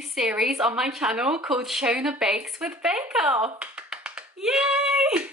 new series on my channel called Shona Bakes with Bake Off. Yay!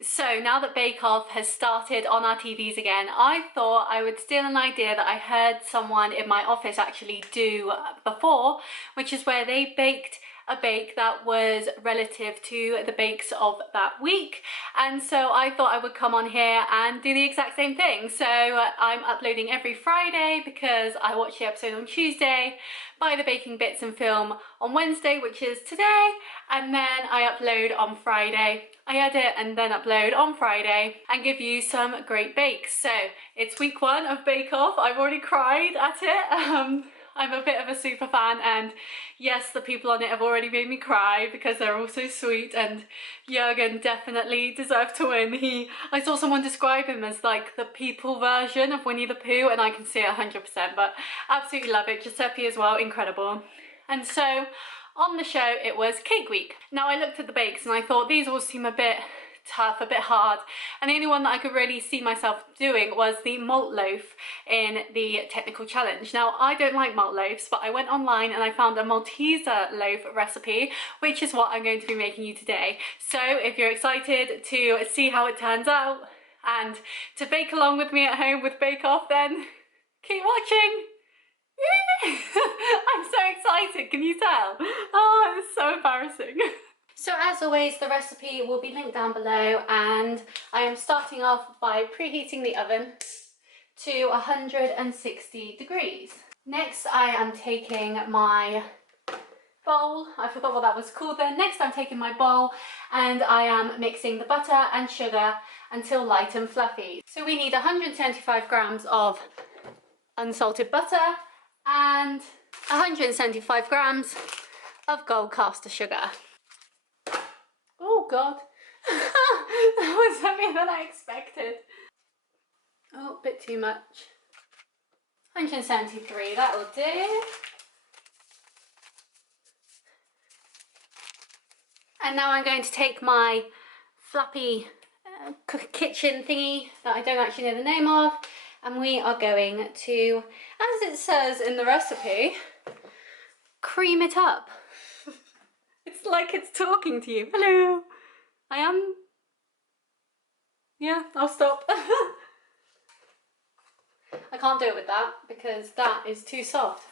So now that Bake Off has started on our TVs again, I thought I would steal an idea that I heard someone in my office actually do before, which is where they baked a bake that was relative to the bakes of that week. And so I thought I would come on here and do the exact same thing. So I'm uploading every Friday because I watch the episode on Tuesday, buy the baking bits and film on Wednesday, which is today, and then I upload on Friday. I edit and then upload on Friday and give you some great bakes. So it's week 1 of Bake Off. I've already cried at it. I'm a bit of a super fan, and yes, the people on it have already made me cry because they're all so sweet, and Jürgen definitely deserved to win. I saw someone describe him as like the people version of Winnie the Pooh, and I can see it 100%, but absolutely love it. Giuseppe as well, incredible. And so on the show it was Cake Week. Now I looked at the bakes and I thought these all seem a bit tough, a bit hard, and the only one that I could really see myself doing was the malt loaf in the technical challenge. Now I don't like malt loaves, but I went online and I found a Malteser loaf recipe, which is what I'm going to be making you today. So if you're excited to see how it turns out and to bake along with me at home with Bake Off, then keep watching. Yeah! I'm so excited, can you tell? Oh, it's so embarrassing. So as always, the recipe will be linked down below, and I am starting off by preheating the oven to 160 degrees. Next I am taking my bowl, I forgot what that was called then. Next I'm taking my bowl and I am mixing the butter and sugar until light and fluffy. So we need 175 grams of unsalted butter and 175 grams of gold caster sugar. Oh god, that was heavier than I expected. Oh, a bit too much. 173, that'll do. And now I'm going to take my flappy kitchen thingy that I don't actually know the name of, and we are going to, as it says in the recipe, cream it up. It's like it's talking to you. Hello. I am. Yeah, I'll stop. I can't do it with that because that is too soft.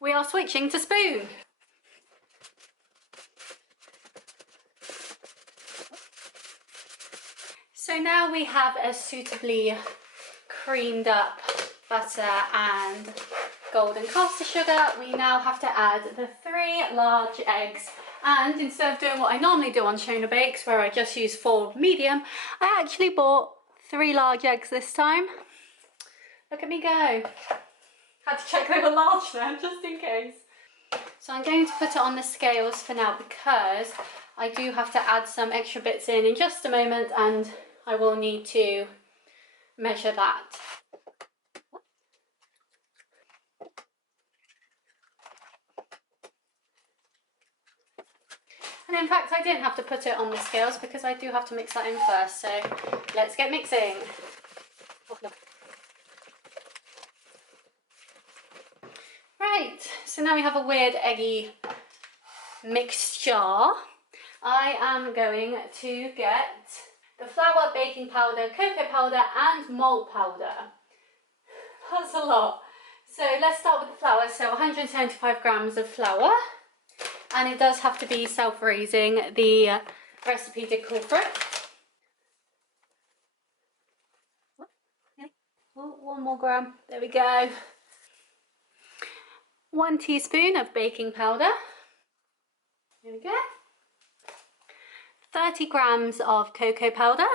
We are switching to spoon. So now we have a suitably creamed up butter and golden caster sugar. We now have to add the 3 large eggs, and instead of doing what I normally do on Shona Bakes where I just use 4 medium, I actually bought 3 large eggs this time. Look at me go. Had to check they were large then, just in case. So I'm going to put it on the scales for now because I do have to add some extra bits in just a moment, and I will need to measure that. And in fact I didn't have to put it on the scales because I do have to mix that in first, so let's get mixing. Right, so now we have a weird eggy mixture. I am going to get the flour, baking powder, cocoa powder and malt powder. That's a lot. So let's start with the flour. So 175 grams of flour. And it does have to be self-raising. The recipe did call for it. Oh, 1 more gram. There we go. 1 teaspoon of baking powder. There we go. 30 grams of cocoa powder.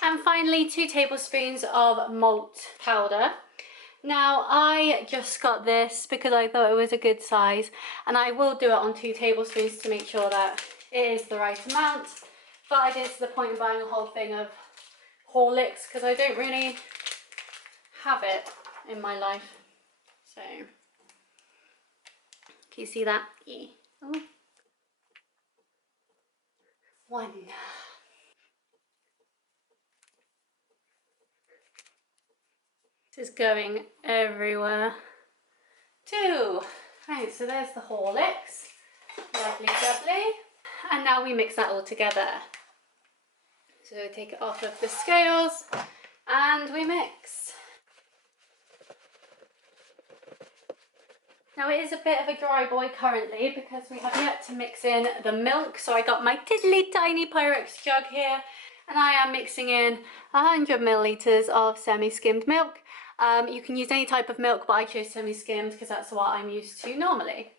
And finally 2 tablespoons of malt powder. Now I just got this because I thought it was a good size, and I will do it on 2 tablespoons to make sure that it is the right amount, but I did to the point of buying a whole thing of Horlicks because I don't really have it in my life. So can you see that? Yeah. Oh. 1. This is going everywhere. 2. Right, so there's the Horlicks. Lovely, lovely. And now we mix that all together. So take it off of the scales and we mix. Now it is a bit of a dry boy currently because we have yet to mix in the milk. So I got my tiddly tiny Pyrex jug here and I am mixing in 100 millilitres of semi-skimmed milk. You can use any type of milk, but I chose semi-skimmed because that's what I'm used to normally.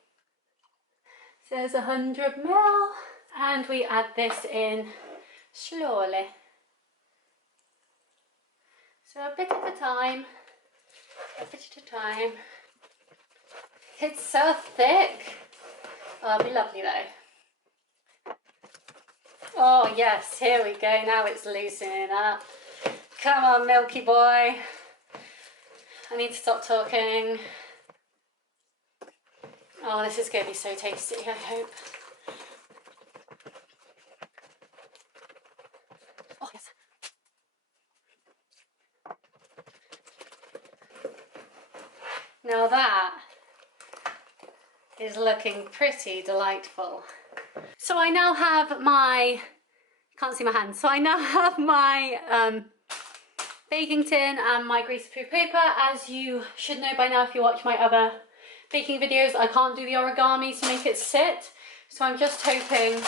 So there's 100 ml and we add this in slowly. So a bit at a time, a bit at a time. It's so thick. Oh, it'll be lovely though. Oh yes, here we go, now it's loosening up. Come on, milky boy. I need to stop talking. Oh, this is going to be so tasty, I hope. Oh, yes. Now that is looking pretty delightful. So I now have my, can't see my hands, so I now have my baking tin and my greaseproof paper. As you should know by now if you watch my other baking videos, I can't do the origami to make it sit, so I'm just hoping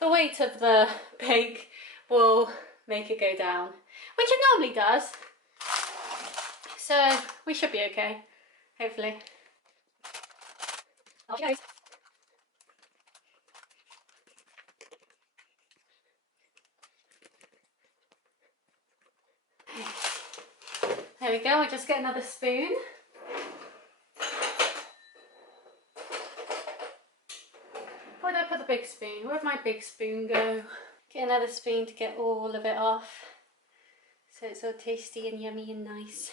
the weight of the bake will make it go down, which it normally does, so we should be okay, hopefully. Off she goes. There we go, I'll just get another spoon. Where did I put the big spoon? Where'd my big spoon go? Get another spoon to get all of it off so it's all tasty and yummy and nice.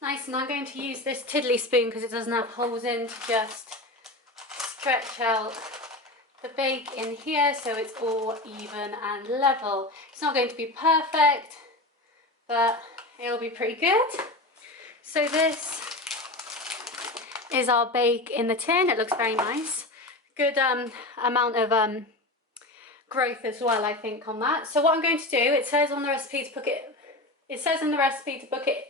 Nice, and I'm going to use this tiddly spoon because it doesn't have holes in to just stretch out the bake in here so it's all even and level. It's not going to be perfect, but it'll be pretty good. So this is our bake in the tin. It looks very nice. Good amount of growth as well, I think, on that. So what I'm going to do, it says on the recipe to put it, it says in the recipe to put it,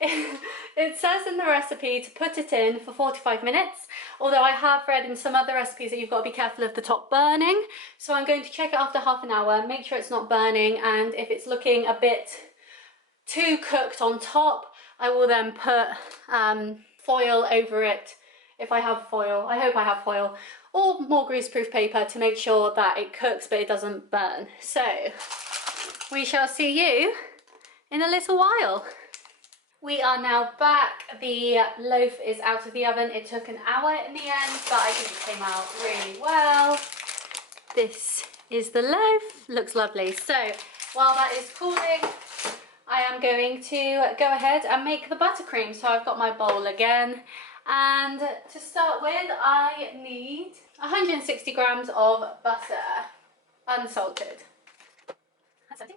it says in the recipe to put it in for 45 minutes, although I have read in some other recipes that you've got to be careful of the top burning. So I'm going to check it after half an hour, make sure it's not burning, and if it's looking a bit too cooked on top, I will then put foil over it, if I have foil. I hope I have foil, or more greaseproof paper to make sure that it cooks but it doesn't burn. So we shall see you in a little while. We are now back. The loaf is out of the oven. It took an hour in the end, but I think it came out really well. This is the loaf. Looks lovely. So while that is cooling, I am going to go ahead and make the buttercream. So I've got my bowl again. And to start with, I need 160 grams of butter, unsalted. That's empty.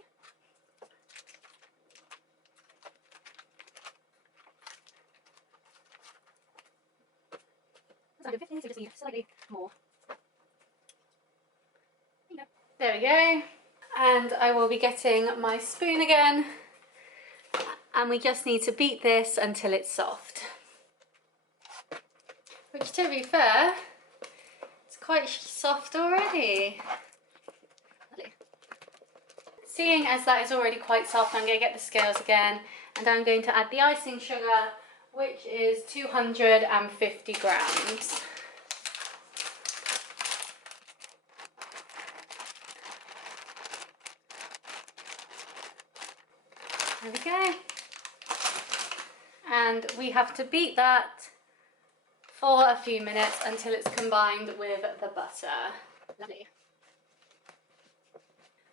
That's 150, so just need slightly more. There we go. And I will be getting my spoon again. And we just need to beat this until it's soft. Which, to be fair, it's quite soft already. Seeing as that is already quite soft, I'm going to get the scales again, and I'm going to add the icing sugar, which is 250 grams. There we go. And we have to beat that for a few minutes until it's combined with the butter. Lovely.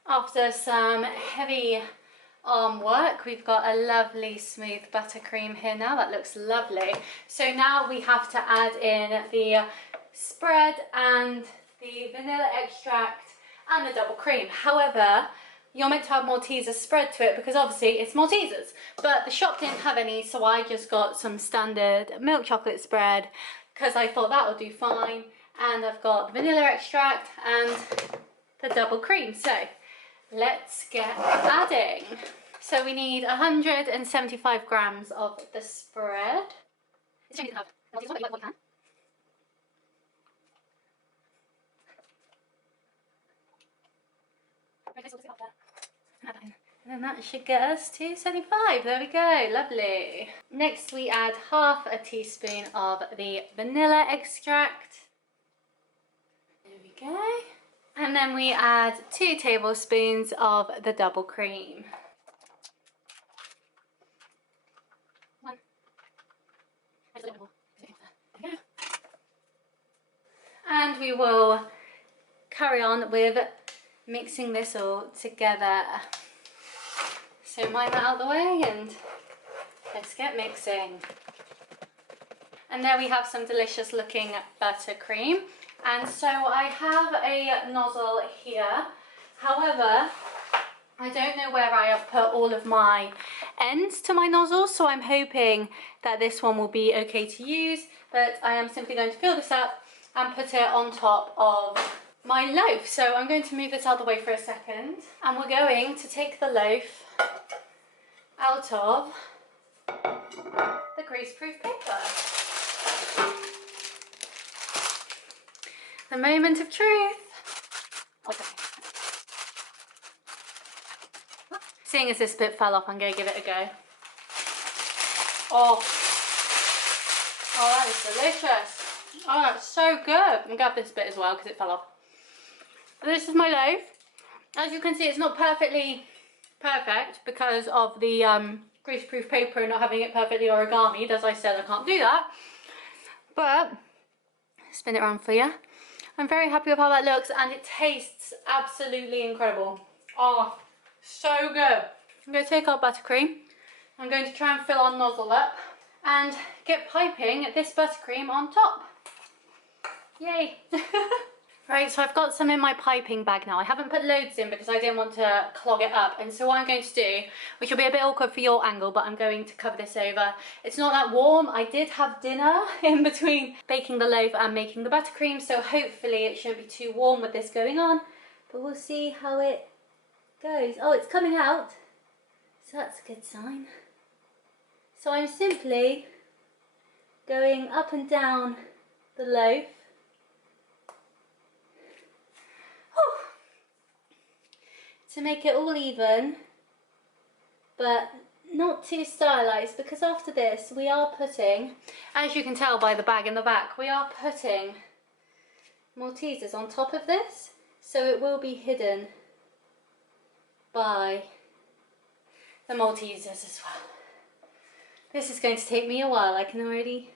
After some heavy arm work, we've got a lovely smooth buttercream here now. That looks lovely. So now we have to add in the spread and the vanilla extract and the double cream. However, you're meant to have Malteser spread to it because obviously it's Maltesers, but the shop didn't have any, so I just got some standard milk chocolate spread because I thought that would do fine. And I've got the vanilla extract and the double cream, so let's get adding. So we need 175 grams of the spread. And then that should get us to 75. There we go, lovely. Next we add half a teaspoon of the vanilla extract. There we go. And then we add 2 tablespoons of the double cream. And we will carry on with mixing this all together. So mine that out of the way and let's get mixing. And there we have some delicious looking buttercream. And so I have a nozzle here. However, I don't know where I have put all of my ends to my nozzle, so I'm hoping that this one will be okay to use, but I am simply going to fill this up and put it on top of my loaf. So I'm going to move this out of the way for a second, and we're going to take the loaf out of the greaseproof paper. The moment of truth. Okay. Seeing as this bit fell off, I'm going to give it a go. Oh, that is delicious. Oh, that's so good. I'm going to have this bit as well because it fell off. This is my loaf. As you can see, it's not perfectly perfect because of the greaseproof paper and not having it perfectly origamied. As I said, I can't do that. But, spin it around for you. I'm very happy with how that looks and it tastes absolutely incredible. Oh, so good. I'm going to take our buttercream. I'm going to try and fill our nozzle up and get piping this buttercream on top. Yay. Right, so I've got some in my piping bag now. I haven't put loads in because I didn't want to clog it up. And so what I'm going to do, which will be a bit awkward for your angle, but I'm going to cover this over. It's not that warm. I did have dinner in between baking the loaf and making the buttercream, so hopefully it shouldn't be too warm with this going on. But we'll see how it goes. Oh, it's coming out. So that's a good sign. So I'm simply going up and down the loaf. To make it all even, but not too stylized, because after this we are putting, as you can tell by the bag in the back, we are putting Maltesers on top of this, so it will be hidden by the Maltesers as well. This is going to take me a while, I can already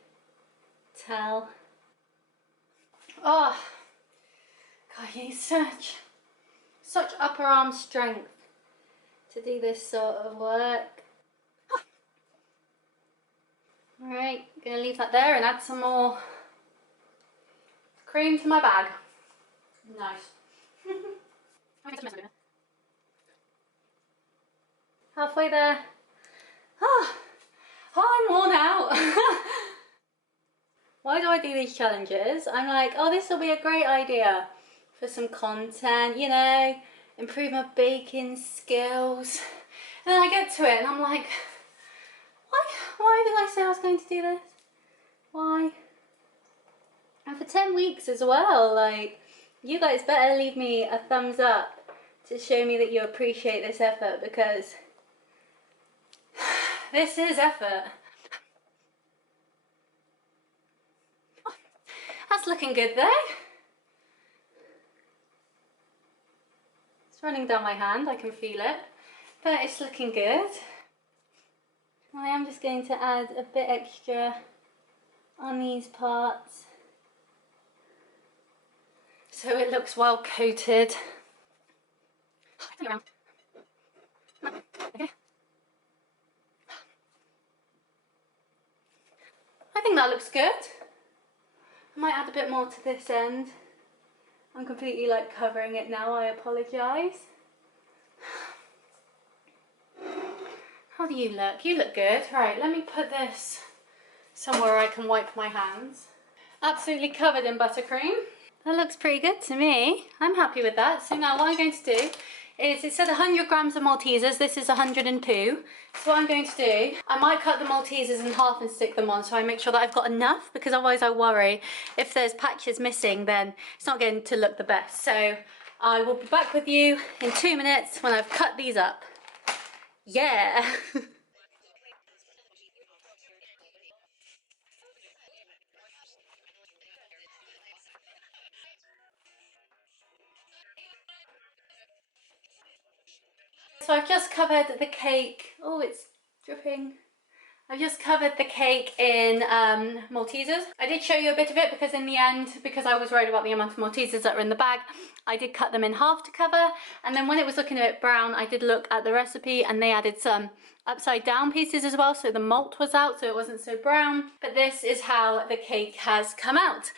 tell. Oh, God, you need such upper arm strength to do this sort of work. Alright, gonna leave that there and add some more cream to my bag. Nice. Halfway there. Oh, I'm worn out. Why do I do these challenges? I'm like, oh, this will be a great idea for some content, you know, improve my baking skills. And then I get to it and I'm like, why did I say I was going to do this? Why? And for 10 weeks as well, like, you guys better leave me a thumbs up to show me that you appreciate this effort, because this is effort. That's looking good though. It's running down my hand, I can feel it, but it's looking good. I am just going to add a bit extra on these parts so it looks well coated. Okay. I think that looks good. I might add a bit more to this end. I'm completely like covering it now, I apologise. How do you look? You look good. Right, let me put this somewhere I can wipe my hands. Absolutely covered in buttercream. That looks pretty good to me. I'm happy with that. So now what I'm going to do is, it said 100 grams of Maltesers, this is 102. So what I'm going to do, I might cut the Maltesers in half and stick them on so I make sure that I've got enough, because otherwise I worry if there's patches missing then it's not going to look the best. So I will be back with you in 2 minutes when I've cut these up. Yeah! So I've just covered the cake. Oh, it's dripping. I've just covered the cake in Maltesers. I did show you a bit of it because in the end, because I was worried about the amount of Maltesers that were in the bag, I did cut them in half to cover. And then when it was looking a bit brown, I did look at the recipe and they added some upside down pieces as well, so the malt was out so it wasn't so brown. But this is how the cake has come out.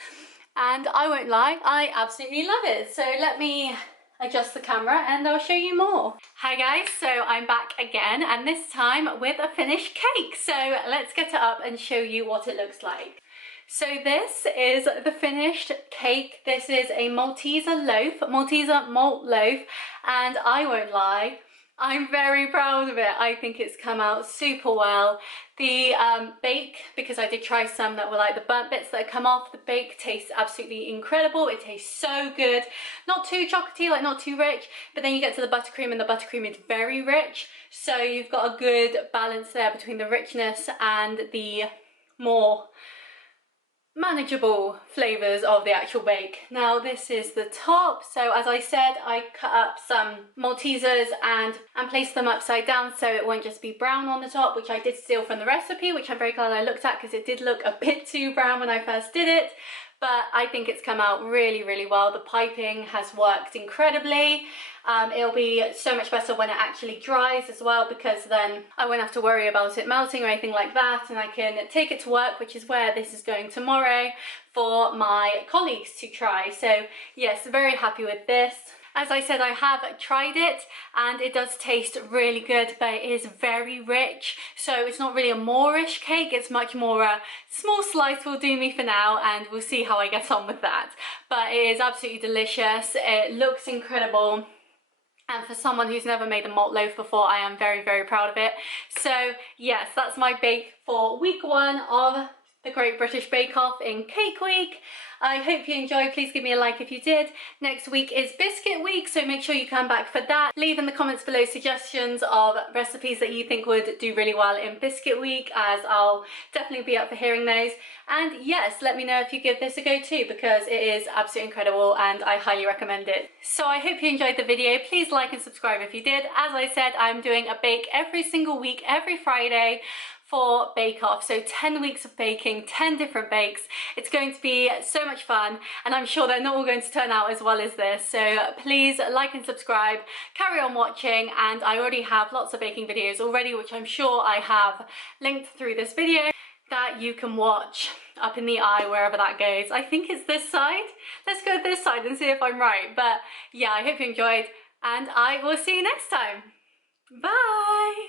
And I won't lie, I absolutely love it. So let me adjust the camera and I'll show you more. Hi guys, so I'm back again and this time with a finished cake. So let's get it up and show you what it looks like. So this is the finished cake. This is a Malteser loaf, Malteser malt loaf, and I won't lie, I'm very proud of it. I think it's come out super well. The bake, because I did try some that were like the burnt bits that come off, the bake tastes absolutely incredible. It tastes so good. Not too chocolatey, like not too rich, but then you get to the buttercream and the buttercream is very rich. So you've got a good balance there between the richness and the more manageable flavours of the actual bake. Now this is the top. So as I said, I cut up some Maltesers and placed them upside down so it won't just be brown on the top, which I did steal from the recipe, which I'm very glad I looked at because it did look a bit too brown when I first did it. But I think it's come out really, really well. The piping has worked incredibly. It'll be so much better when it actually dries as well, because then I won't have to worry about it melting or anything like that, and I can take it to work, which is where this is going tomorrow for my colleagues to try. So yes, very happy with this. As I said, I have tried it and it does taste really good, but it is very rich. So it's not really a moreish cake, it's much more a small slice will do me for now, and we'll see how I get on with that. But it is absolutely delicious. It looks incredible. And for someone who's never made a malt loaf before, I am very, very proud of it. So yes, that's my bake for week 1 of the Great British Bake Off in Cake Week. I hope you enjoyed. Please give me a like if you did. Next week is Biscuit Week, so make sure you come back for that. Leave in the comments below suggestions of recipes that you think would do really well in Biscuit Week, as I'll definitely be up for hearing those. And yes, let me know if you give this a go too, because it is absolutely incredible and I highly recommend it. So I hope you enjoyed the video. Please like and subscribe if you did. As I said, I'm doing a bake every single week, every Friday, for Bake Off. So 10 weeks of baking, 10 different bakes. It's going to be so much fun, and I'm sure they're not all going to turn out as well as this. So please like and subscribe, carry on watching, and I already have lots of baking videos already, which I'm sure I have linked through this video, that you can watch up in the eye, wherever that goes. I think it's this side. Let's go this side and see if I'm right. But yeah, I hope you enjoyed, and I will see you next time. Bye!